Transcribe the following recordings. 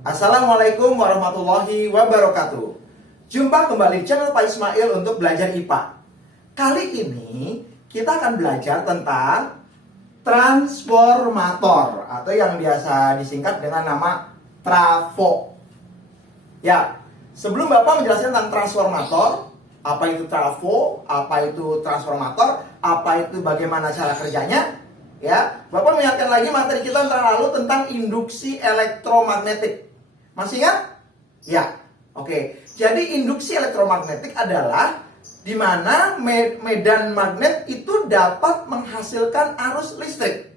Assalamualaikum warahmatullahi wabarakatuh. Jumpa kembali di channel Pak Ismail untuk belajar IPA. Kali ini kita akan belajar tentang transformator atau yang biasa disingkat dengan nama trafo. Ya, sebelum Bapak menjelaskan tentang transformator, apa itu trafo, apa itu transformator, apa itu bagaimana cara kerjanya, ya, Bapak mengingatkan lagi materi kita lalu tentang induksi elektromagnetik. Masih ingat? Ya. Oke. Jadi induksi elektromagnetik adalah di mana medan magnet itu dapat menghasilkan arus listrik.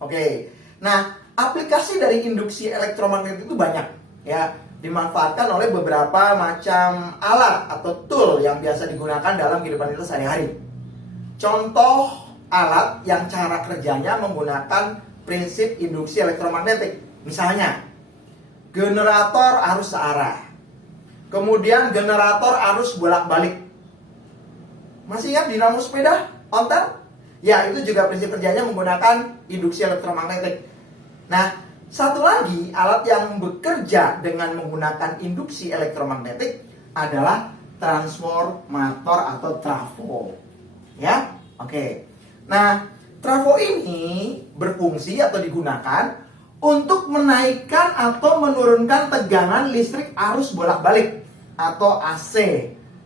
Oke. Nah, aplikasi dari induksi elektromagnetik itu banyak, ya. Dimanfaatkan oleh beberapa macam alat atau tool yang biasa digunakan dalam kehidupan kita sehari-hari. Contoh alat yang cara kerjanya menggunakan prinsip induksi elektromagnetik. Misalnya, generator arus searah. Kemudian generator arus bolak-balik. Masih ingat dinamo sepeda? Ontel? Ya, itu juga prinsip kerjanya menggunakan induksi elektromagnetik. Nah, satu lagi alat yang bekerja dengan menggunakan induksi elektromagnetik adalah transformator atau trafo. Ya, oke. Nah, trafo ini berfungsi atau digunakan untuk menaikkan atau menurunkan tegangan listrik arus bolak-balik atau AC,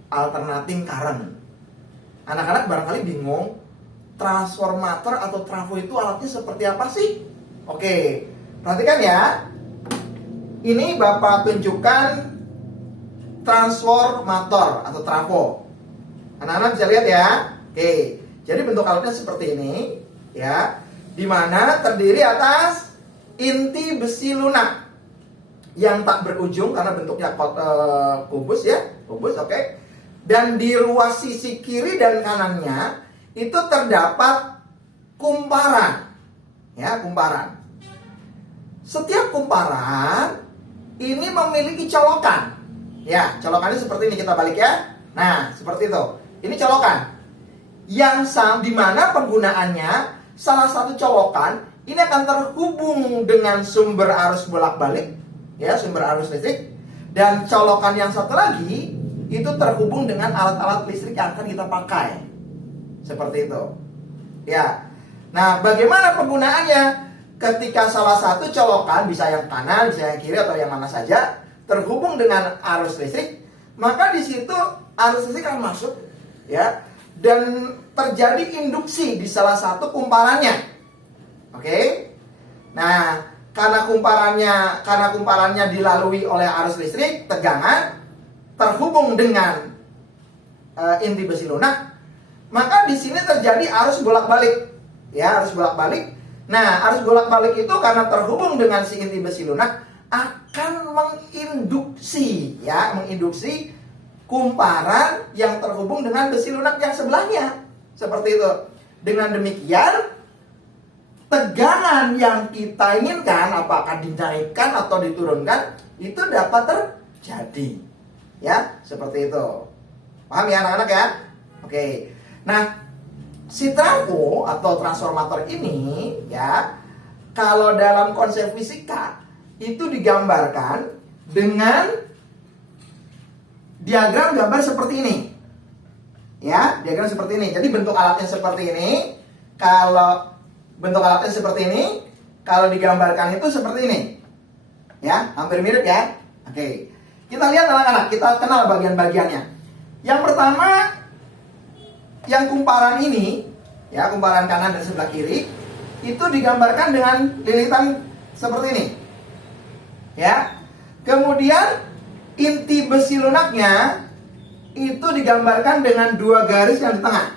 alternating current. Anak-anak barangkali bingung, transformator atau trafo itu alatnya seperti apa sih? Oke, perhatikan ya. Ini Bapak tunjukkan transformator atau trafo. Anak-anak bisa lihat ya. Oke, jadi bentuk alatnya seperti ini, ya, di mana terdiri atas inti besi lunak yang tak berujung karena bentuknya kubus, ya, kubus, oke. Dan di ruas sisi kiri dan kanannya itu terdapat kumparan, ya, kumparan. Setiap kumparan ini memiliki colokan, ya, colokannya seperti ini, kita balik ya. Nah, seperti itu. Ini colokan yang di mana penggunaannya salah satu colokan ini akan terhubung dengan sumber arus bolak-balik, ya, sumber arus listrik. Dan colokan yang satu lagi itu terhubung dengan alat-alat listrik yang akan kita pakai. Seperti itu. Ya. Nah, bagaimana penggunaannya? Ketika salah satu colokan, bisa yang kanan, bisa yang kiri atau yang mana saja, terhubung dengan arus listrik, maka di situ arus listrik akan masuk, ya, dan terjadi induksi di salah satu kumparannya. Oke. Nah, karena kumparannya dilalui oleh arus listrik, tegangan terhubung dengan inti besi lunak, maka di sini terjadi arus bolak-balik. Ya, arus bolak-balik. Nah, arus bolak-balik itu karena terhubung dengan si inti besi lunak akan menginduksi, ya, menginduksi kumparan yang terhubung dengan besi lunak yang sebelahnya. Seperti itu. Dengan demikian, tegangan yang kita inginkan apakah dinaikkan atau diturunkan itu dapat terjadi, ya, seperti itu. Paham ya anak-anak ya? Oke. Nah, si trafo atau transformator ini, ya, kalau dalam konsep fisika itu digambarkan dengan diagram gambar seperti ini, ya, diagram seperti ini. Jadi bentuk alatnya seperti ini. Kalau bentuk alatnya seperti ini, kalau digambarkan itu seperti ini. Ya, hampir mirip ya. Oke. Kita lihat anak-anak, kita kenal bagian-bagiannya. Yang pertama, yang kumparan ini, ya, kumparan kanan dan sebelah kiri, itu digambarkan dengan lilitan seperti ini. Ya. Kemudian inti besi lunaknya itu digambarkan dengan dua garis yang di tengah.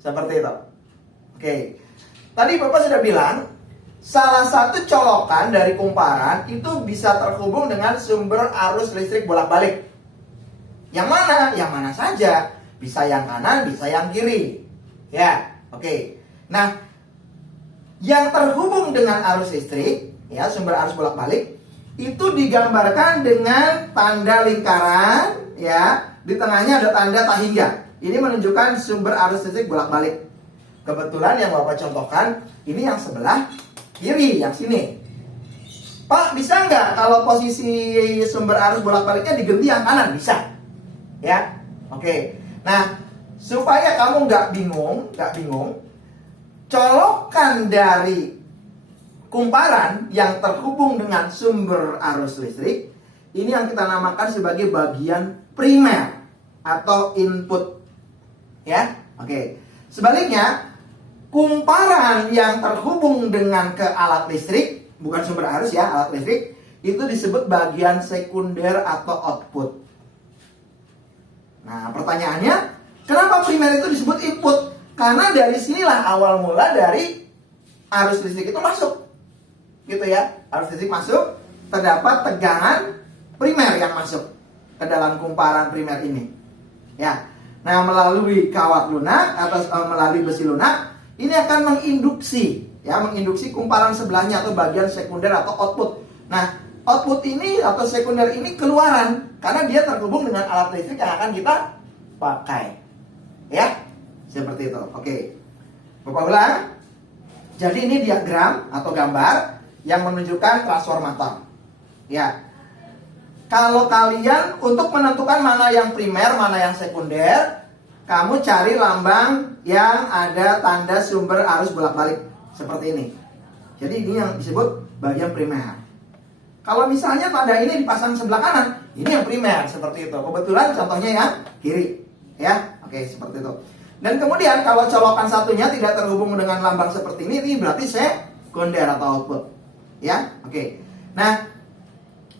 Seperti itu. Oke. Tadi Bapak sudah bilang, salah satu colokan dari kumparan itu bisa terhubung dengan sumber arus listrik bolak-balik. Yang mana? Yang mana saja. Bisa yang kanan, bisa yang kiri. Ya, oke. Nah, yang terhubung dengan arus listrik, ya, sumber arus bolak-balik, itu digambarkan dengan tanda lingkaran, ya. Di tengahnya ada tanda tak hingga. Ini menunjukkan sumber arus listrik bolak-balik. Kebetulan yang Bapak contohkan ini yang sebelah kiri, yang sini. Pak, bisa nggak kalau posisi sumber arus bolak-baliknya diganti yang kanan? Bisa. Ya, oke. Nah, supaya kamu nggak bingung, colokan dari kumparan yang terhubung dengan sumber arus listrik, ini yang kita namakan sebagai bagian primer atau input. Ya, oke. Sebaliknya, kumparan yang terhubung dengan ke alat listrik, bukan sumber arus ya, alat listrik, itu disebut bagian sekunder atau output. Nah, pertanyaannya, kenapa primer itu disebut input? Karena dari sinilah awal mula dari arus listrik itu masuk. Gitu ya, arus listrik masuk, terdapat tegangan primer yang masuk ke dalam kumparan primer ini. Ya. Nah, melalui kawat lunak atau melalui besi lunak, ini akan menginduksi kumparan sebelahnya atau bagian sekunder atau output. Nah, output ini atau sekunder ini keluaran karena dia terhubung dengan alat listrik yang akan kita pakai. Ya, seperti itu. Oke. Bapak ulang. Jadi ini diagram atau gambar yang menunjukkan transformator. Ya. Kalau kalian untuk menentukan mana yang primer, mana yang sekunder, kamu cari lambang yang ada tanda sumber arus bolak-balik seperti ini. Jadi ini yang disebut bagian primer. Kalau misalnya tanda ini dipasang sebelah kanan, ini yang primer seperti itu. Kebetulan contohnya yang kiri, ya. Oke, seperti itu. Dan kemudian kalau colokan satunya tidak terhubung dengan lambang seperti ini berarti sekunder atau output. Ya, oke. Nah,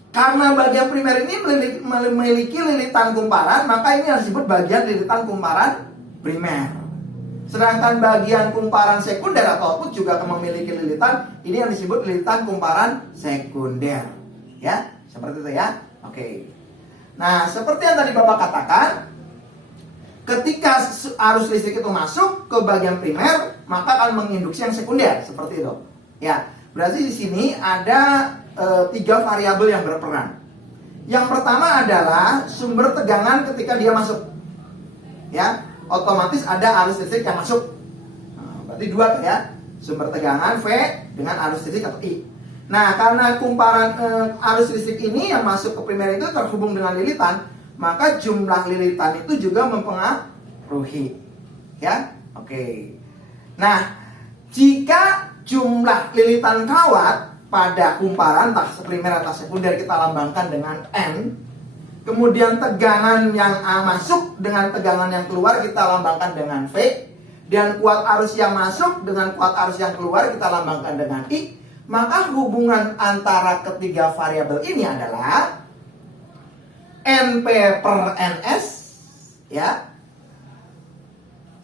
karena bagian primer ini memiliki lilitan kumparan, maka ini disebut bagian lilitan kumparan primer. Sedangkan bagian kumparan sekunder atau output juga memiliki lilitan, ini yang disebut lilitan kumparan sekunder. Ya, seperti itu ya. Oke. Nah, seperti yang tadi Bapak katakan, ketika arus listrik itu masuk ke bagian primer, maka akan menginduksi yang sekunder, seperti itu. Ya, berarti di sini ada 3 variabel yang berperan. Yang pertama adalah sumber tegangan ketika dia masuk. Ya, otomatis ada arus listrik yang masuk. Nah, berarti 2 tuh ya. Sumber tegangan V dengan arus listrik atau I. Nah, karena kumparan arus listrik ini yang masuk ke primer itu terhubung dengan lilitan, maka jumlah lilitan itu juga mempengaruhi. Ya, oke. Nah, jika jumlah lilitan kawat pada kumparan entah primer atau sekunder kita lambangkan dengan N, kemudian tegangan yang masuk dengan tegangan yang keluar kita lambangkan dengan V, dan kuat arus yang masuk dengan kuat arus yang keluar kita lambangkan dengan I, maka hubungan antara ketiga variabel ini adalah NP per NS ya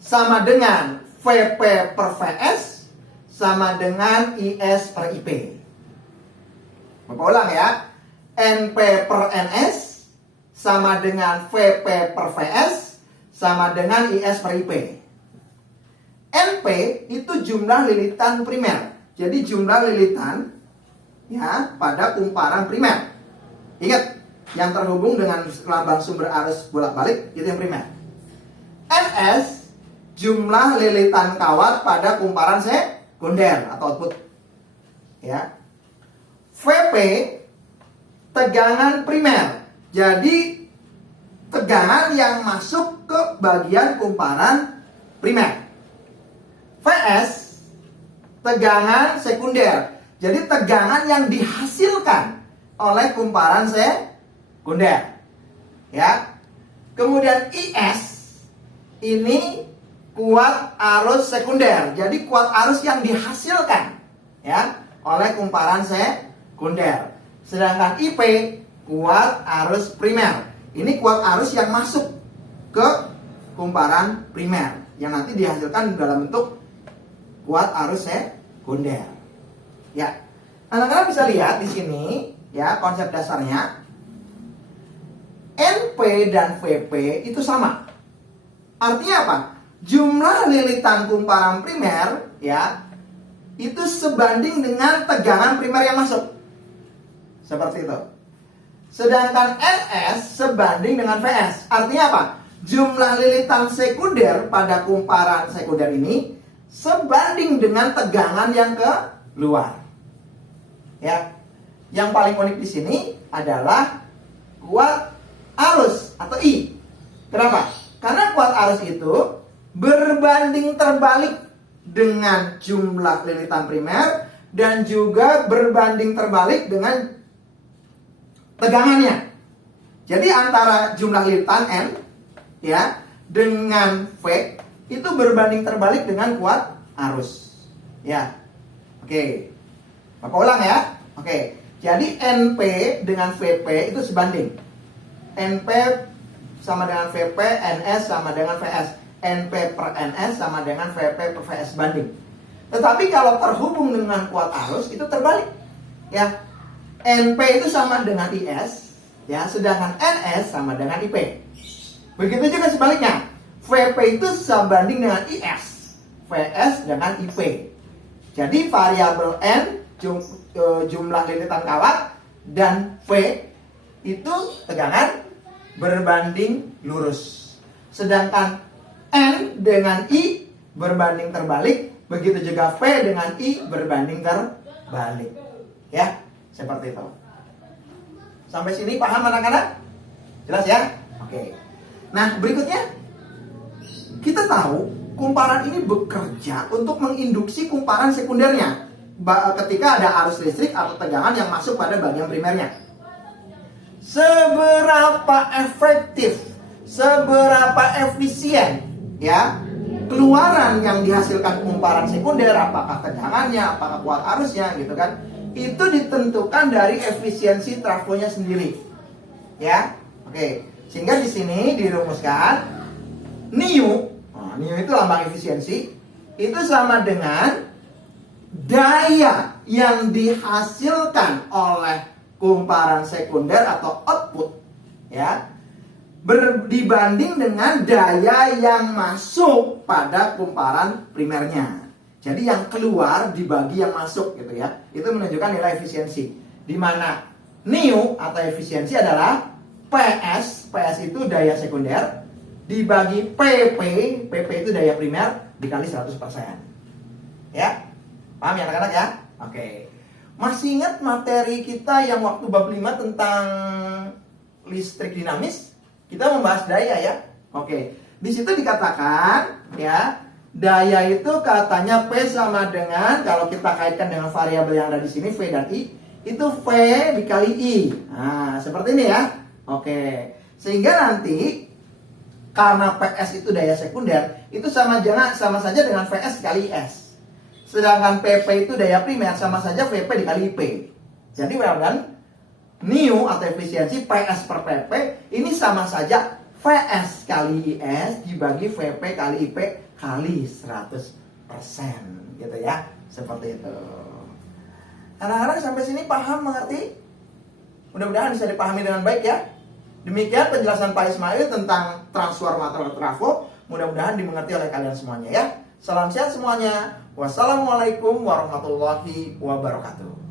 sama dengan VP per VS sama dengan IS per IP. Bapak ulang ya. NP per NS sama dengan VP per VS sama dengan IS per IP. NP itu jumlah lilitan primer. Jadi jumlah lilitan ya pada kumparan primer. Ingat, yang terhubung dengan lambang sumber arus bolak-balik itu yang primer. NS jumlah lilitan kawat pada kumparan sekunder atau output. Ya. VP tegangan primer. Jadi tegangan yang masuk ke bagian kumparan primer. VS tegangan sekunder. Jadi tegangan yang dihasilkan oleh kumparan sekunder. Ya. Kemudian IS ini kuat arus sekunder. Jadi kuat arus yang dihasilkan ya oleh kumparan sekunder. Sedangkan IP kuat arus primer. Ini kuat arus yang masuk ke kumparan primer yang nanti dihasilkan dalam bentuk kuat arus sekunder. Ya. Anak-anak bisa lihat di sini ya konsep dasarnya. NP dan VP itu sama. Artinya apa? Jumlah lilitan kumparan primer ya itu sebanding dengan tegangan primer yang masuk. Seperti itu. Sedangkan NS sebanding dengan VS. Artinya apa? Jumlah lilitan sekunder pada kumparan sekunder ini sebanding dengan tegangan yang keluar. Ya. Yang paling unik di sini adalah kuat arus atau I. Kenapa? Karena kuat arus itu berbanding terbalik dengan jumlah lilitan primer dan juga berbanding terbalik dengan tegangannya. Jadi antara jumlah lilitan N ya dengan V itu berbanding terbalik dengan kuat arus. Ya. Oke. Bapak ulang ya. Oke. Jadi NP dengan VP itu sebanding. NP sama dengan VP, NS sama dengan VS. NP per NS sama dengan VP per VS banding. Tetapi kalau terhubung dengan kuat arus itu terbalik. Ya. NP itu sama dengan IS, ya, sedangkan NS sama dengan IP. Begitu juga sebaliknya. VP itu sebanding dengan IS, VS dengan IP. Jadi variabel N jumlah lilitan kawat dan V itu tegangan berbanding lurus. Sedangkan N dengan I berbanding terbalik, begitu juga V dengan I berbanding terbalik. Ya, seperti itu. Sampai sini paham anak-anak? Jelas ya? Oke. Nah, berikutnya kita tahu kumparan ini bekerja untuk menginduksi kumparan sekundernya ketika ada arus listrik atau tegangan yang masuk pada bagian primernya. Seberapa efektif, seberapa efisien ya keluaran yang dihasilkan kumparan sekunder, apakah tegangannya, apakah kuat arusnya gitu kan, itu ditentukan dari efisiensi trafonya sendiri. Ya. Oke. Sehingga di sini dirumuskan NIU, NIU itu lambang efisiensi, itu sama dengan daya yang dihasilkan oleh kumparan sekunder atau output ya dibanding dengan daya yang masuk pada kumparan primernya. Jadi yang keluar dibagi yang masuk gitu ya. Itu menunjukkan nilai efisiensi. Di mana NIU atau efisiensi adalah PS, PS itu daya sekunder dibagi PP, PP itu daya primer dikali 100%. Ya. Paham ya anak-anak ya? Oke. Masih ingat materi kita yang waktu bab 5 tentang listrik dinamis? Kita membahas daya ya. Oke. Di situ dikatakan ya, daya itu katanya P sama dengan, kalau kita kaitkan dengan variabel yang ada di sini V dan I, itu V dikali I. Nah, seperti ini ya. Oke. Sehingga nanti karena PS itu daya sekunder, itu sama saja dengan VS kali IS. Sedangkan PP itu daya primer, sama saja VP dikali IP. Jadi benar-benar NIU atau efisiensi PS per PP ini sama saja VS kali IS dibagi VP kali IP kali 100%. Gitu ya. Seperti itu. Anak-anak sampai sini paham, mengerti? Mudah-mudahan bisa dipahami dengan baik ya. Demikian penjelasan Pak Ismail tentang transformator trafo. Mudah-mudahan dimengerti oleh kalian semuanya ya. Salam sehat semuanya. Wassalamualaikum warahmatullahi wabarakatuh.